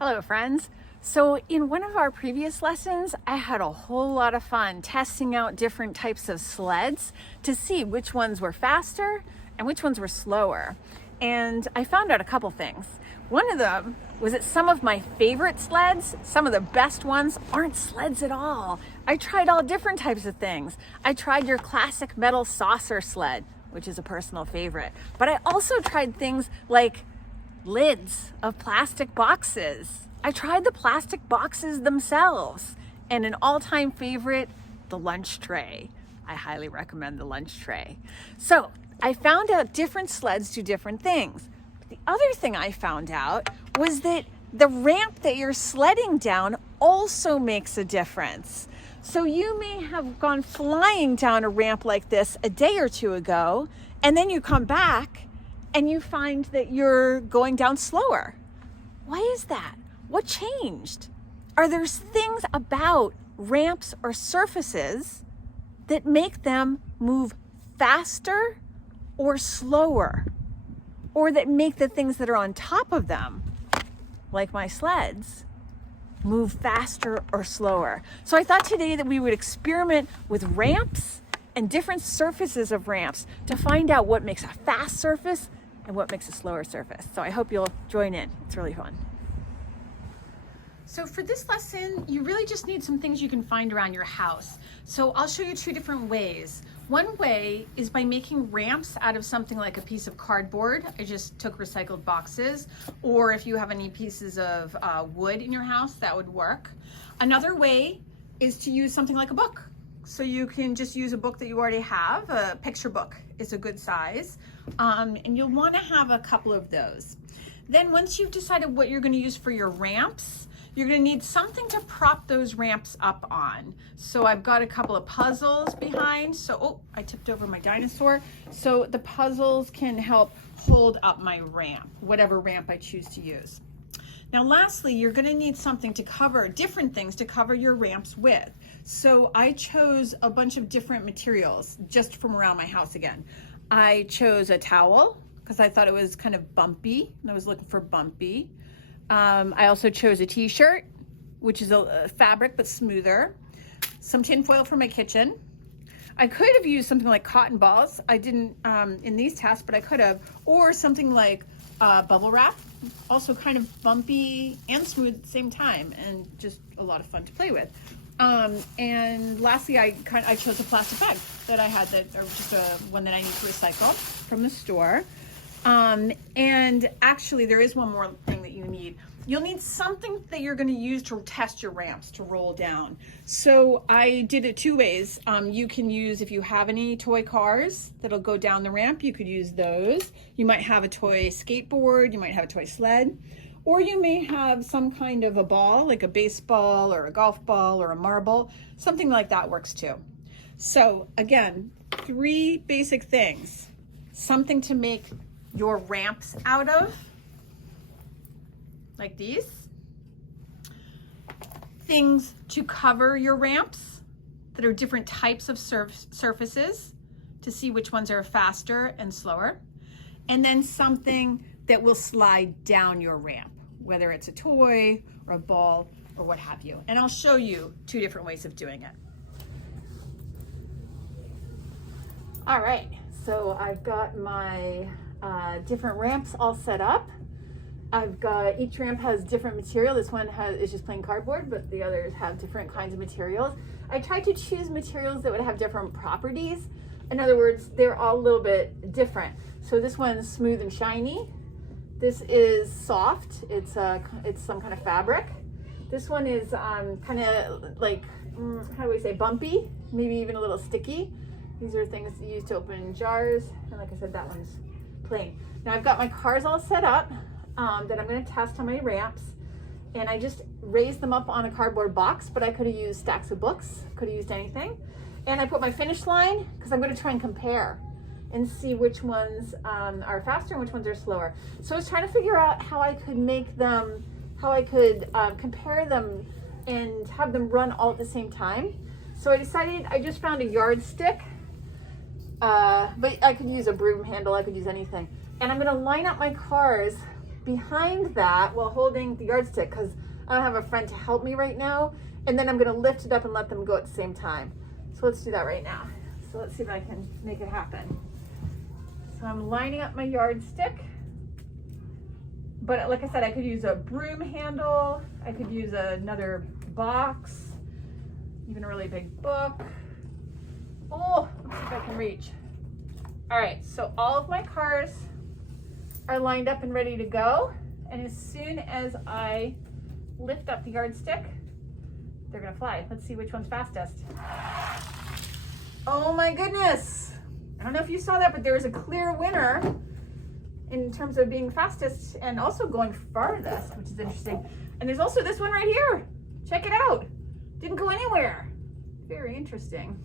Hello friends. So in one of our previous lessons, I had a whole lot of fun testing out different types of sleds to see which ones were faster and which ones were slower. And I found out a couple things. One of them was that some of my favorite sleds, some of the best ones, aren't sleds at all. I tried all different types of things. I tried your classic metal saucer sled, which is a personal favorite. But I also tried things like lids of plastic boxes. I tried the plastic boxes themselves, and an all-time favorite, the lunch tray. I highly recommend the lunch tray. So I found out different sleds do different things. But the other thing I found out was that the ramp that you're sledding down also makes a difference. So you may have gone flying down a ramp like this a day or two ago, and then you come back and you find that you're going down slower. Why is that? What changed? Are there things about ramps or surfaces that make them move faster or slower? Or that make the things that are on top of them, like my sleds, move faster or slower? So I thought today that we would experiment with ramps and different surfaces of ramps to find out what makes a fast surface and what makes a slower surface. So I hope you'll join in. It's really fun. So for this lesson, you really just need some things you can find around your house. So I'll show you two different ways. One way is by making ramps out of something like a piece of cardboard. I just took recycled boxes, or if you have any pieces of wood in your house, that would work. Another way is to use something like a book. So you can just use a book that you already have. A picture book is a good size. And you'll want to have a couple of those. Then once you've decided what you're going to use for your ramps, you're going to need something to prop those ramps up on. So I've got a couple of puzzles behind. So, I tipped over my dinosaur. So the puzzles can help hold up my ramp, whatever ramp I choose to use. Now lastly, you're going to need something to cover, different things to cover your ramps with. So I chose a bunch of different materials just from around my house again. I chose a towel because I thought it was kind of bumpy and I was looking for bumpy. I also chose a t-shirt, which is a fabric but smoother. Some tin foil for my kitchen. I could have used something like cotton balls. I didn't in these tests, but I could have. Or something like bubble wrap. Also kind of bumpy and smooth at the same time, and just a lot of fun to play with. And lastly, I chose a plastic bag that I had, or just one that I need to recycle from the store. And actually there is one more thing that you need. You'll need something that you're going to use to test your ramps to roll down. So I did it two ways. You can use, if you have any toy cars that'll go down the ramp, you could use those. You might have a toy skateboard, you might have a toy sled, or you may have some kind of a ball, like a baseball or a golf ball or a marble. Something like that works too. So again, three basic things. Something to make your ramps out of, like these. Things to cover your ramps that are different types of surfaces to see which ones are faster and slower. And then something that will slide down your ramp, whether it's a toy or a ball or what have you. And I'll show you two different ways of doing it. All right, so I've got my different ramps all set up. I've got, each ramp has different material. This one is just plain cardboard, but the others have different kinds of materials. I tried to choose materials that would have different properties. In other words, they're all a little bit different. So this one's smooth and shiny. This is soft. It's some kind of fabric. This one is kind of like, how do we say, bumpy, maybe even a little sticky. These are things used to open jars. And like I said, that one's plain. Now I've got my cars all set up that I'm going to test on my ramps, and I just raised them up on a cardboard box, but I could have used stacks of books, could have used anything. And I put my finish line because I'm going to try and compare and see which ones are faster and which ones are slower. So I was trying to figure out how I could make them, how I could compare them and have them run all at the same time. So I decided, I just found a yardstick, but I could use a broom handle, I could use anything. And I'm going to line up my cars behind that while holding the yardstick because I don't have a friend to help me right now. And then I'm gonna lift it up and let them go at the same time. So let's do that right now. So let's see if I can make it happen. So I'm lining up my yardstick. But like I said, I could use a broom handle. I could use another box, even a really big book. Oh, let's see if I can reach. All right, so all of my cars are lined up and ready to go. And as soon as I lift up the yardstick, they're gonna fly. Let's see which one's fastest. Oh my goodness. I don't know if you saw that, but there is a clear winner in terms of being fastest and also going farthest, which is interesting. And there's also this one right here. Check it out. Didn't go anywhere. Very interesting.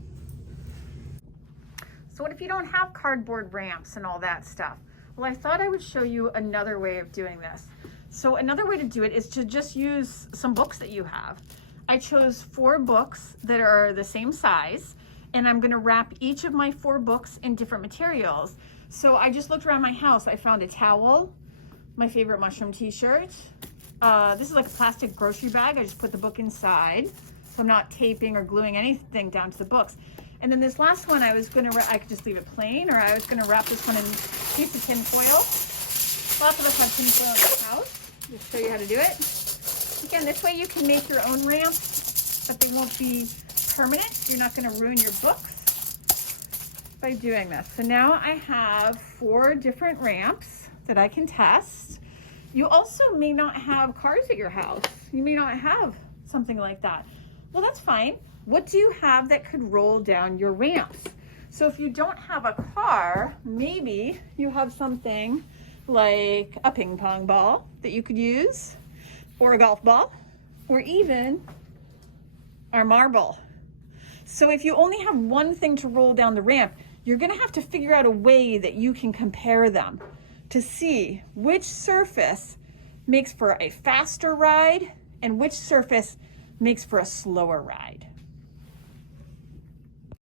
So what if you don't have cardboard ramps and all that stuff? Well, I thought I would show you another way of doing this. So another way to do it is to just use some books that you have. I chose 4 books that are the same size, and I'm gonna wrap each of my 4 books in different materials. So I just looked around my house. I found a towel, my favorite mushroom t-shirt. This is like a plastic grocery bag. I just put the book inside, so I'm not taping or gluing anything down to the books. And then this last one, I could just leave it plain, or I was gonna wrap this one in a piece of tin foil. Lots of us have tin foil in the house. Just show you how to do it. Again, this way you can make your own ramps, but they won't be permanent. You're not gonna ruin your books by doing this. So now I have 4 different ramps that I can test. You also may not have cars at your house. You may not have something like that. Well, that's fine. What do you have that could roll down your ramps? So if you don't have a car, maybe you have something like a ping pong ball that you could use, or a golf ball, or even a marble. So if you only have one thing to roll down the ramp, you're gonna have to figure out a way that you can compare them to see which surface makes for a faster ride and which surface makes for a slower ride.